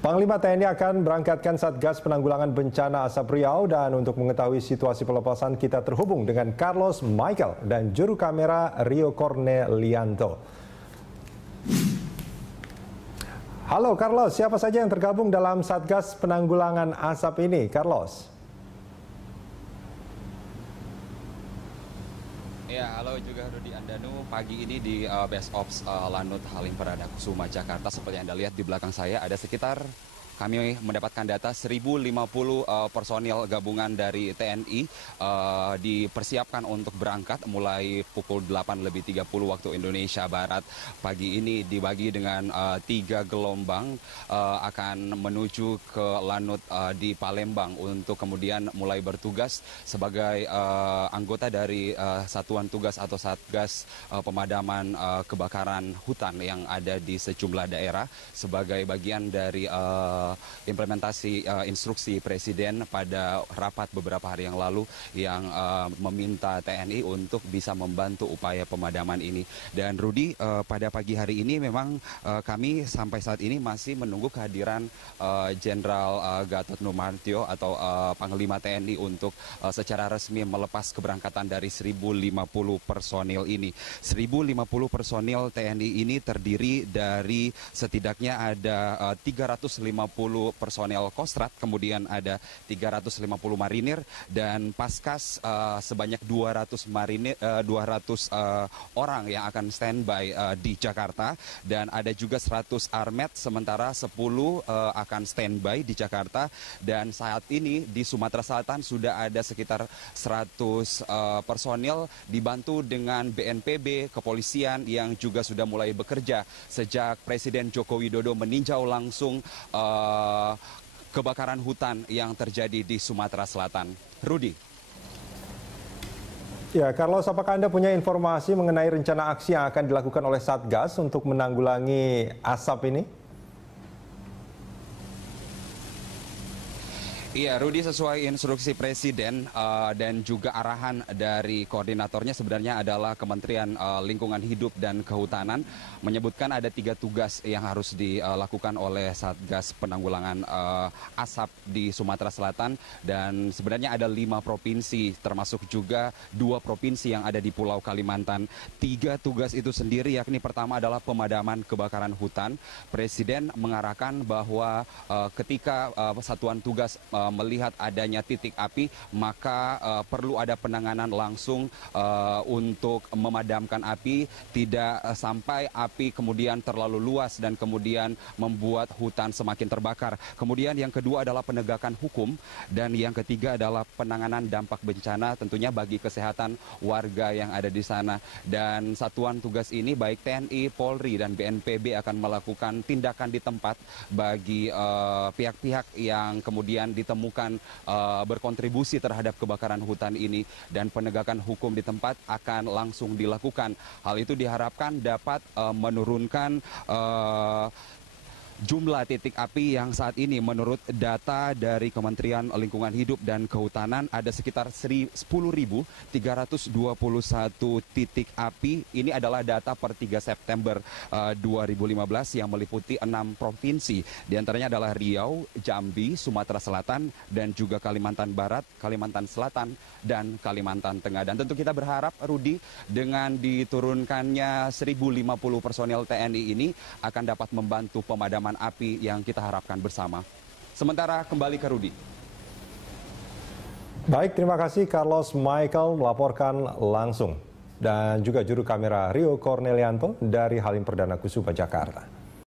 Panglima TNI akan berangkatkan Satgas Penanggulangan Bencana Asap Riau, dan untuk mengetahui situasi pelepasan kita terhubung dengan Carlos Michael dan juru kamera Rio Cornelianto. Halo Carlos, siapa saja yang tergabung dalam Satgas Penanggulangan Asap ini, Carlos? Ya, halo juga Rudi Andanu. Pagi ini di Base Ops Lanut Halim Perdana Kusuma, Jakarta. Seperti yang Anda lihat di belakang saya, ada sekitar kami mendapatkan data 1.050 personil gabungan dari TNI dipersiapkan untuk berangkat mulai pukul 8.30 waktu Indonesia Barat. Pagi ini dibagi dengan 3 gelombang akan menuju ke Lanut di Palembang untuk kemudian mulai bertugas sebagai anggota dari Satuan Tugas atau Satgas Pemadaman Kebakaran Hutan yang ada di sejumlah daerah sebagai bagian dari implementasi instruksi Presiden pada rapat beberapa hari yang lalu yang meminta TNI untuk bisa membantu upaya pemadaman ini. Dan Rudi, pada pagi hari ini memang kami sampai saat ini masih menunggu kehadiran Jenderal Gatot Nurmantio atau Panglima TNI untuk secara resmi melepas keberangkatan dari 1.050 personil ini. 1.050 personil TNI ini terdiri dari setidaknya ada 350 personel Kostrat, kemudian ada 350 marinir dan Paskas sebanyak 200 orang yang akan standby di Jakarta, dan ada juga 100 armet, sementara 10 akan standby di Jakarta. Dan saat ini di Sumatera Selatan sudah ada sekitar 100 personil dibantu dengan BNPB, kepolisian yang juga sudah mulai bekerja sejak Presiden Joko Widodo meninjau langsung kebakaran hutan yang terjadi di Sumatera Selatan. Rudi. Ya, Carlos, apakah Anda punya informasi mengenai rencana aksi yang akan dilakukan oleh Satgas untuk menanggulangi asap ini? Iya, Rudi, sesuai instruksi Presiden dan juga arahan dari koordinatornya sebenarnya adalah Kementerian Lingkungan Hidup dan Kehutanan menyebutkan ada 3 tugas yang harus dilakukan oleh Satgas Penanggulangan Asap di Sumatera Selatan, dan sebenarnya ada 5 provinsi termasuk juga 2 provinsi yang ada di Pulau Kalimantan. 3 tugas itu sendiri yakni pertama adalah pemadaman kebakaran hutan. Presiden mengarahkan bahwa ketika satuan tugas melihat adanya titik api, maka perlu ada penanganan langsung untuk memadamkan api, tidak sampai api kemudian terlalu luas dan kemudian membuat hutan semakin terbakar. Kemudian yang kedua adalah penegakan hukum, dan yang ketiga adalah penanganan dampak bencana tentunya bagi kesehatan warga yang ada di sana. Dan satuan tugas ini baik TNI, Polri, dan BNPB akan melakukan tindakan di tempat bagi pihak-pihak yang kemudian ditemukan berkontribusi terhadap kebakaran hutan ini, dan penegakan hukum di tempat akan langsung dilakukan. Hal itu diharapkan dapat menurunkan jumlah titik api yang saat ini menurut data dari Kementerian Lingkungan Hidup dan Kehutanan ada sekitar 10.321 titik api. Ini adalah data per 3 September 2015 yang meliputi 6 provinsi. Di antaranya adalah Riau, Jambi, Sumatera Selatan, dan juga Kalimantan Barat, Kalimantan Selatan, dan Kalimantan Tengah. Dan tentu kita berharap, Rudi, dengan diturunkannya 1.050 personel TNI ini akan dapat membantu pemadaman api yang kita harapkan bersama. Sementara kembali ke Rudi. Baik, terima kasih Carlos Michael melaporkan langsung. Dan juga juru kamera Rio Cornelianto dari Halim Perdana Kusuma, Jakarta.